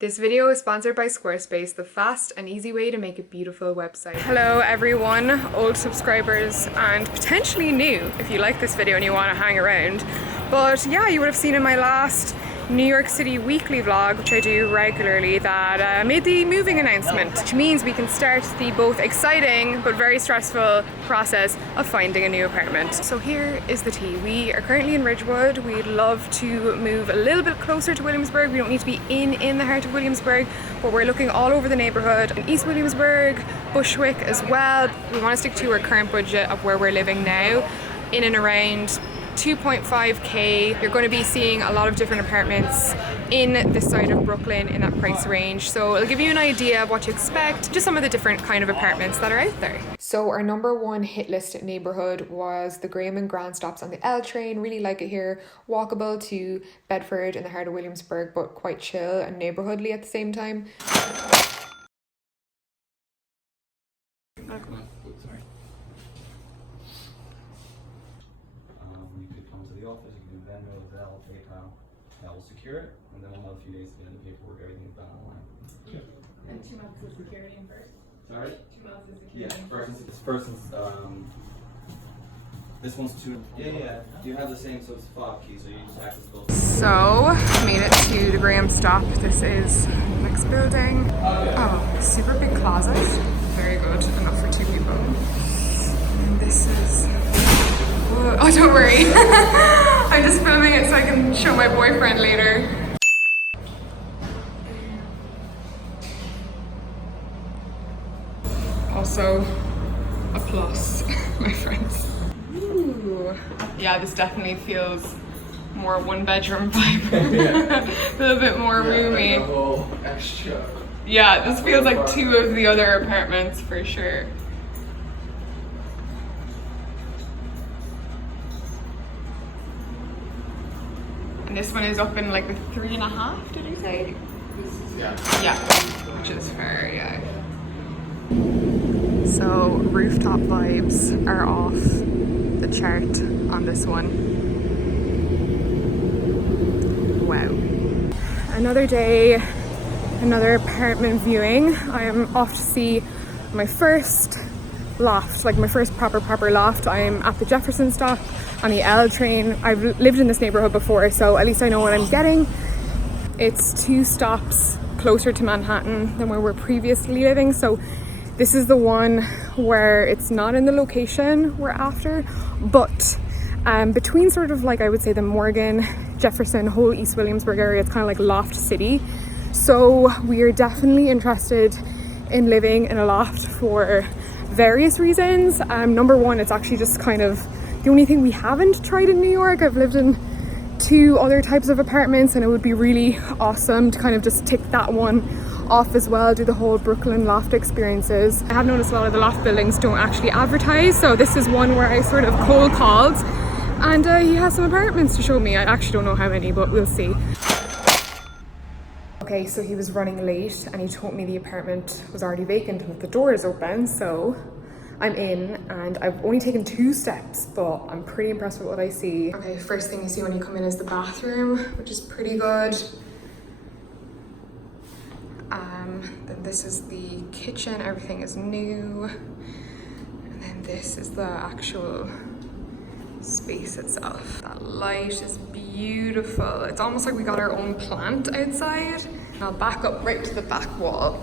This video is sponsored by Squarespace, the fast and easy way to make a beautiful website. Hello everyone, old subscribers and potentially new if you like this video and you want to hang around. But yeah, you would have seen in my last New York City weekly vlog, which I do regularly, that I made the moving announcement, which means we can start the both exciting but very stressful process of finding a new apartment. So here is the tea. We are currently in Ridgewood. We'd love to move a little bit closer to Williamsburg. We don't need to be in the heart of Williamsburg, but we're looking all over the neighborhood. In East Williamsburg, Bushwick as well. We want to stick to our current budget of where we're living now, in and around 2.5k. You're going to be seeing a lot of different apartments in this side of Brooklyn in that price range. So it'll give you an idea of what to expect, just some of the different kind of apartments that are out there. So our number one hit list neighborhood was the Graham and Grand stops on the L train. Really like it here. Walkable to Bedford in the heart of Williamsburg, but quite chill and neighborhoodly at the same time. Office, you can do Venmo, Zelle, PayPal. That will secure it, and then we'll have a few days to get the paperwork, everything's done online. Okay. And 2 months of security in first? Sorry? 2 months of security. Yeah, this one's 2. Yeah. You have the same, so it's a fob key, so you just access both. So, made it to the Graham stop. This is the next building. Oh, super big closet. Very good, enough for 2 people. And this is... Oh, don't worry. I'm just filming it so I can show my boyfriend later. Also, a plus, my friends. Ooh. Yeah, this definitely feels more 1-bedroom vibe. A little bit more roomy. Like a little extra. Yeah, this feels like 2 of the other apartments for sure. And this one is up in like the 3.5, did you say? Yeah. Yeah, which is fair, yeah. So rooftop vibes are off the chart on this one. Wow. Another day, another apartment viewing. I am off to see my first loft, like my first proper loft. I am at the Jefferson stop on the L train. I've lived in this neighborhood before, so at least I know what I'm getting. It's 2 stops closer to Manhattan than where we're previously living, so this is the one where it's not in the location we're after, but between sort of like, I would say, the Morgan, Jefferson, whole East Williamsburg area, it's kind of like loft city. So we are definitely interested in living in a loft for various reasons. Number one, it's actually just kind of the only thing we haven't tried in New York. I've lived in 2 other types of apartments and it would be really awesome to kind of just tick that one off as well, do the whole Brooklyn loft experiences. I have noticed a lot of the loft buildings don't actually advertise, so this is one where I sort of cold called and he has some apartments to show me. I actually don't know how many, but we'll see. Okay, so he was running late and he told me the apartment was already vacant and that the door is open, so I'm in and I've only taken 2 steps, but I'm pretty impressed with what I see. Okay, first thing you see when you come in is the bathroom, which is pretty good. Then this is the kitchen, everything is new. And then this is the actual space itself. That light is beautiful. It's almost like we got our own plant outside. I'll back up right to the back wall.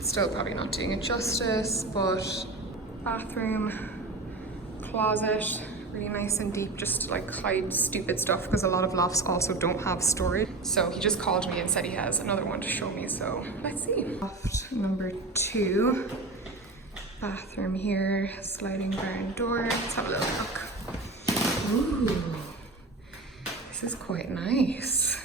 Still probably not doing it justice, but bathroom, closet, really nice and deep, just to like hide stupid stuff because a lot of lofts also don't have storage. So he just called me and said he has another one to show me, so let's see. Loft number 2, bathroom here, sliding barn door. Let's have a little look. Ooh, this is quite nice.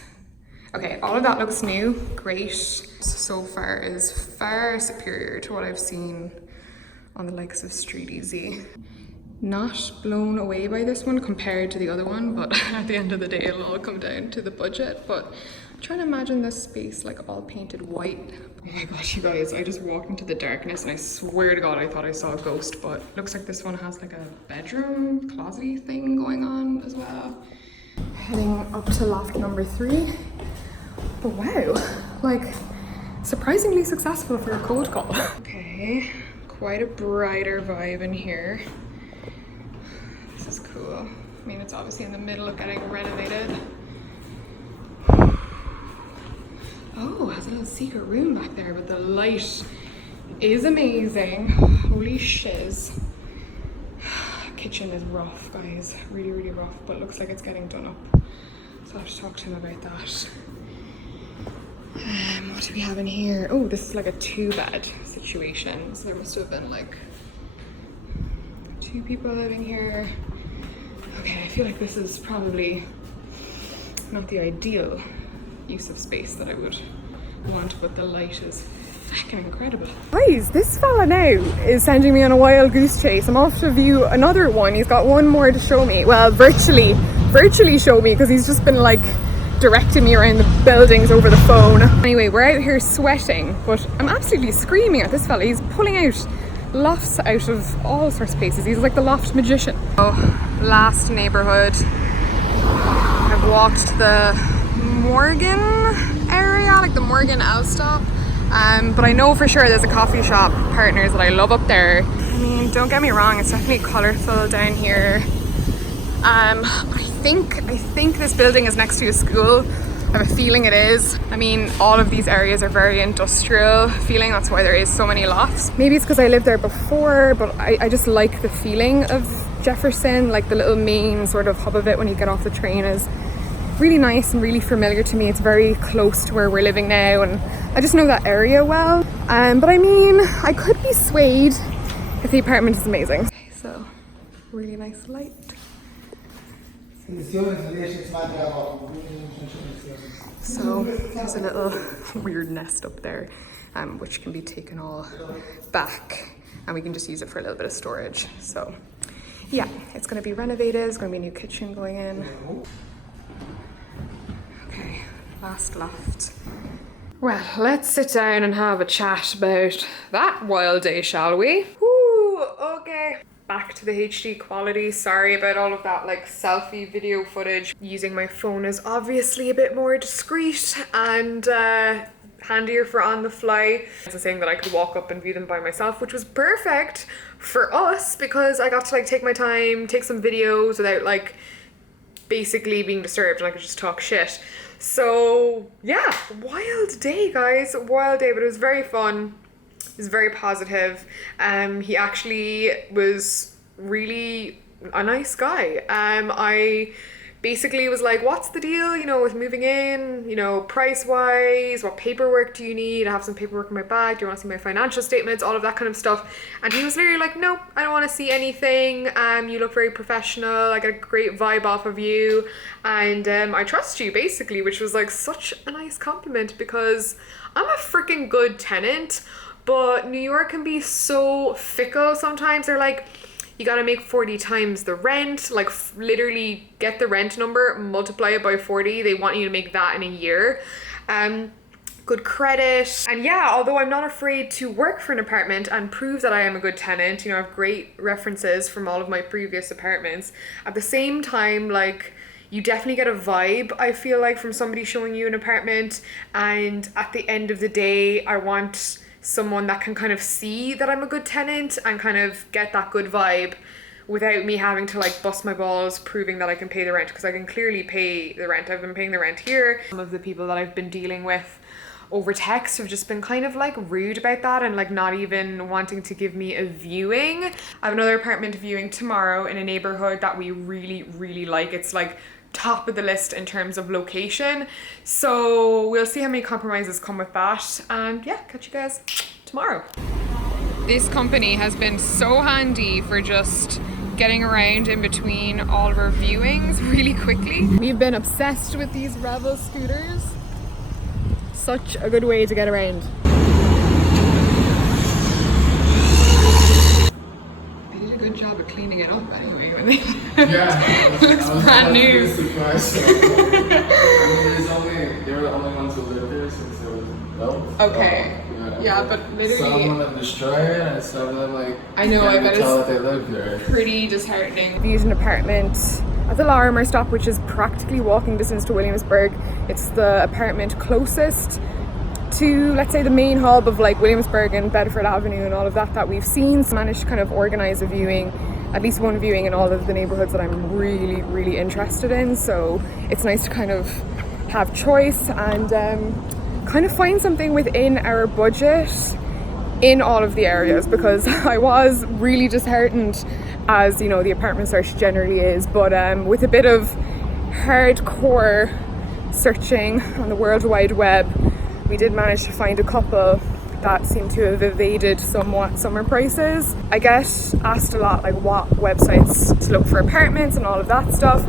Okay, all of that looks new, great. So far is far superior to what I've seen on the likes of Street Easy. Not blown away by this one compared to the other one, but at the end of the day it'll all come down to the budget. But I'm trying to imagine this space like all painted white. Oh my gosh, you guys, I just walked into the darkness and I swear to God I thought I saw a ghost, but looks like this one has like a bedroom closet-y thing going on as well. Heading up to loft number 3. But wow, like surprisingly successful for a cold call. Okay, quite a brighter vibe in here. This is cool. I mean, it's obviously in the middle of getting renovated. Oh, it has a little secret room back there, but the light is amazing. Holy shiz. Kitchen is rough, guys. Really, really rough, but looks like it's getting done up. So I'll have to talk to him about that. What do we have in here? Oh, this is like a 2-bed situation. So there must have been like 2 people living here. Okay, I feel like this is probably not the ideal use of space that I would want, but the light is fucking incredible. Guys, this fella now is sending me on a wild goose chase. I'm off to view another one. He's got one more to show me. Well, virtually show me, because he's just been like directing me around the buildings over the phone. Anyway, we're out here sweating, but I'm absolutely screaming at this fella. He's pulling out lofts out of all sorts of places. He's like the loft magician. Oh, last neighborhood. I've walked the Morgan area, like the Morgan L stop. But I know for sure there's a coffee shop, Partners, that I love up there. I mean, don't get me wrong, it's definitely colourful down here. I think this building is next to a school. I have a feeling it is. I mean, all of these areas are very industrial feeling. That's why there is so many lofts. Maybe it's because I lived there before, but I just like the feeling of Jefferson. Like the little main sort of hub of it when you get off the train is really nice and really familiar to me. It's very close to where we're living now, and I just know that area well. But I mean, I could be swayed if the apartment is amazing. Okay, so really nice light. So there's a little weird nest up there, which can be taken all back, and we can just use it for a little bit of storage. So yeah, it's going to be renovated. There's going to be a new kitchen going in. Okay, last loft. Well, let's sit down and have a chat about that wild day, shall we? Woo, okay. Back to the HD quality. Sorry about all of that like selfie video footage. Using my phone is obviously a bit more discreet and handier for on the fly. It's a saying that I could walk up and view them by myself, which was perfect for us because I got to like take my time, take some videos without like basically being disturbed, and I could just talk shit. So yeah, wild day, guys, wild day, but it was very fun. He was very positive. He actually was really a nice guy. I basically was like, what's the deal, you know, with moving in, you know, price wise, what paperwork do you need? I have some paperwork in my bag. Do you want to see my financial statements? All of that kind of stuff. And he was literally like, no, I don't want to see anything. You look very professional. I get a great vibe off of you. And I trust you, basically, which was like such a nice compliment because I'm a freaking good tenant. But New York can be so fickle sometimes. They're like, you gotta make 40 times the rent, like literally get the rent number, multiply it by 40. They want you to make that in a year. Good credit. And yeah, although I'm not afraid to work for an apartment and prove that I am a good tenant, you know, I have great references from all of my previous apartments. At the same time, like, you definitely get a vibe, I feel like, from somebody showing you an apartment. And at the end of the day, I want someone that can kind of see that I'm a good tenant and kind of get that good vibe without me having to like bust my balls proving that I can pay the rent, because I can clearly pay the rent. I've been paying the rent here. Some of the people that I've been dealing with over text have just been kind of like rude about that and like not even wanting to give me a viewing. I have another apartment viewing tomorrow in a neighborhood that we really, really like. It's like top of the list in terms of location, so we'll see how many compromises come with that, and yeah, catch you guys tomorrow. This company has been so handy for just getting around in between all of our viewings really quickly. We've been obsessed with these Revel scooters. Such a good way to get around. Good job of cleaning it up anyway when they it looks brand new. They were the only ones who lived there since it was built. Okay. Yeah, but literally some of them destroyed it and some of them like I know, I bet tell that they lived there. Pretty disheartening. We used an apartment at the Larimer stop, which is practically walking distance to Williamsburg. It's the apartment closest to, let's say, the main hub of like Williamsburg and Bedford Avenue and all of that we've seen. So managed to kind of organize a viewing, at least one viewing in all of the neighborhoods that I'm really interested in. So it's nice to kind of have choice and kind of find something within our budget in all of the areas, because I was really disheartened, as you know the apartment search generally is, but with a bit of hardcore searching on the World Wide Web, we did manage to find a couple that seem to have evaded somewhat summer prices. I get asked a lot like what websites to look for apartments and all of that stuff,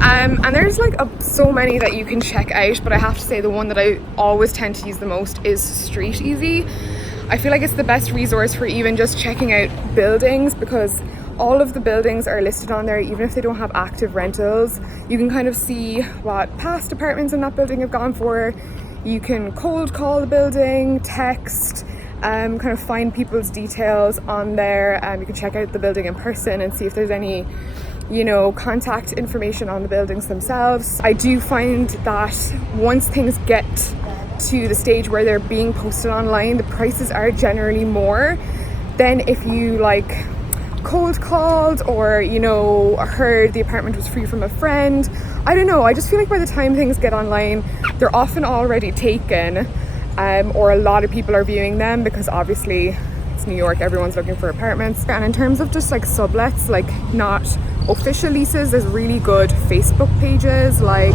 and there's like so many that you can check out, but I have to say the one that I always tend to use the most is Street Easy. I feel like it's the best resource for even just checking out buildings, because all of the buildings are listed on there, even if they don't have active rentals. You can kind of see what past apartments in that building have gone for. You can cold call the building, text, kind of find people's details on there. You can check out the building in person and see if there's any, you know, contact information on the buildings themselves. I do find that once things get to the stage where they're being posted online, the prices are generally more than if you like cold called or, you know, heard the apartment was free from a friend. I don't know, I just feel like by the time things get online, they're often already taken, or a lot of people are viewing them, because obviously it's New York, everyone's looking for apartments. And in terms of just like sublets, like not official leases, there's really good Facebook pages, like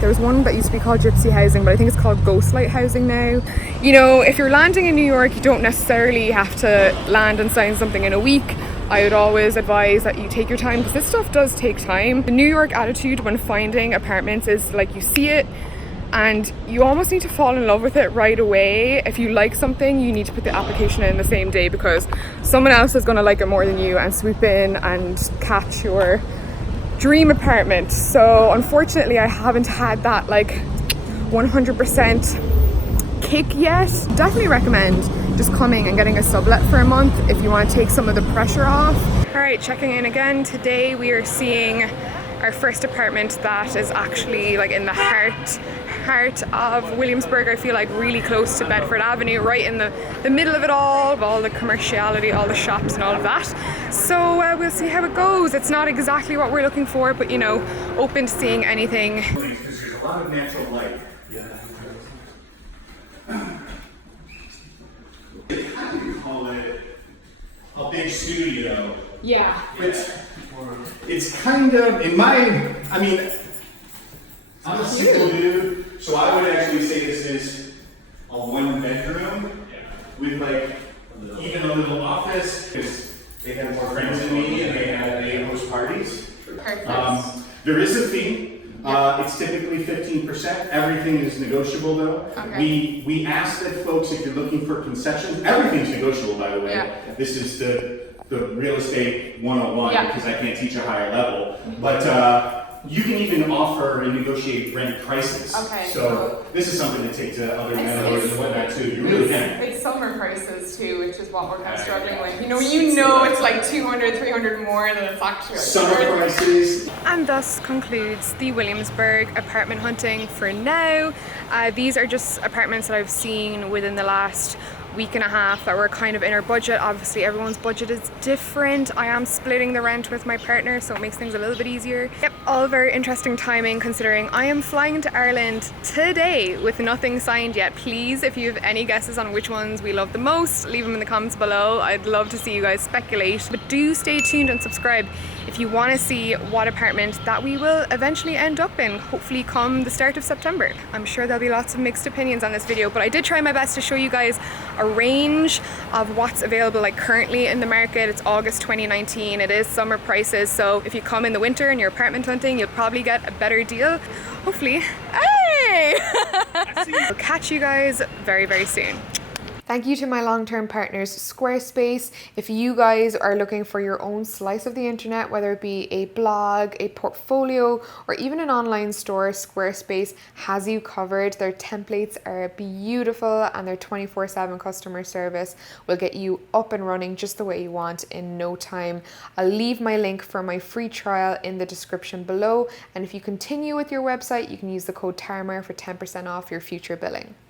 there was one that used to be called Gypsy Housing, but I think it's called Ghostlight Housing now. You know, if you're landing in New York, you don't necessarily have to land and sign something in a week. I would always advise that you take your time, because this stuff does take time. The New York attitude when finding apartments is like you see it and you almost need to fall in love with it right away. If you like something, you need to put the application in the same day, because someone else is going to like it more than you and swoop in and catch your dream apartment. So unfortunately I haven't had that like 100% kick yet. Definitely recommend just coming and getting a sublet for a month if you want to take some of the pressure off. All right, checking in again. Today we are seeing our first apartment that is actually like in the heart of Williamsburg. I feel like really close to Bedford Avenue, right in the middle of it all the commerciality, all the shops and all of that. So we'll see how it goes. It's not exactly what we're looking for, but you know, open to seeing anything. Because there's a lot of natural light. You call it a big studio. Yeah. It's kind of, in my, I mean, I'm a single dude, so I would actually say this is a one bedroom with like even a little office, because they have more friends than me and they host parties. Perfect. There is a fee. It's typically 15%. Everything is negotiable though. Okay. We ask that folks, if you're looking for concessions, everything's negotiable by the way. Yeah. This is the real estate 101, Yeah. because I can't teach a higher level. But you can even offer and negotiate rent prices. Okay. So this is something to take to other landlords and whatnot too. You really can. It's summer prices too, which is what we're kind of struggling with. You know it's like 200, 300 more than it's actually. Summer prices. And thus concludes the Williamsburg apartment hunting for now. These are just apartments that I've seen within the last week and a half that were kind of in our budget. Obviously everyone's budget is different. I am splitting the rent with my partner, so it makes things a little bit easier. Yep, all very interesting timing considering I am flying to Ireland today with nothing signed yet. Please, if you have any guesses on which ones we love the most, leave them in the comments below. I'd love to see you guys speculate. But do stay tuned and subscribe if you want to see what apartment that we will eventually end up in, hopefully come the start of September. I'm sure there'll be lots of mixed opinions on this video, but I did try my best to show you guys a range of what's available like currently in the market. It's August 2019, it is summer prices, so if you come in the winter and you're apartment hunting, you'll probably get a better deal, hopefully. Hey! I'll catch you guys very, very soon. Thank you to my long-term partners, Squarespace. If you guys are looking for your own slice of the internet, whether it be a blog, a portfolio, or even an online store, Squarespace has you covered. Their templates are beautiful and their 24/7 customer service will get you up and running just the way you want in no time. I'll leave my link for my free trial in the description below. And if you continue with your website, you can use the code TARMER for 10% off your future billing.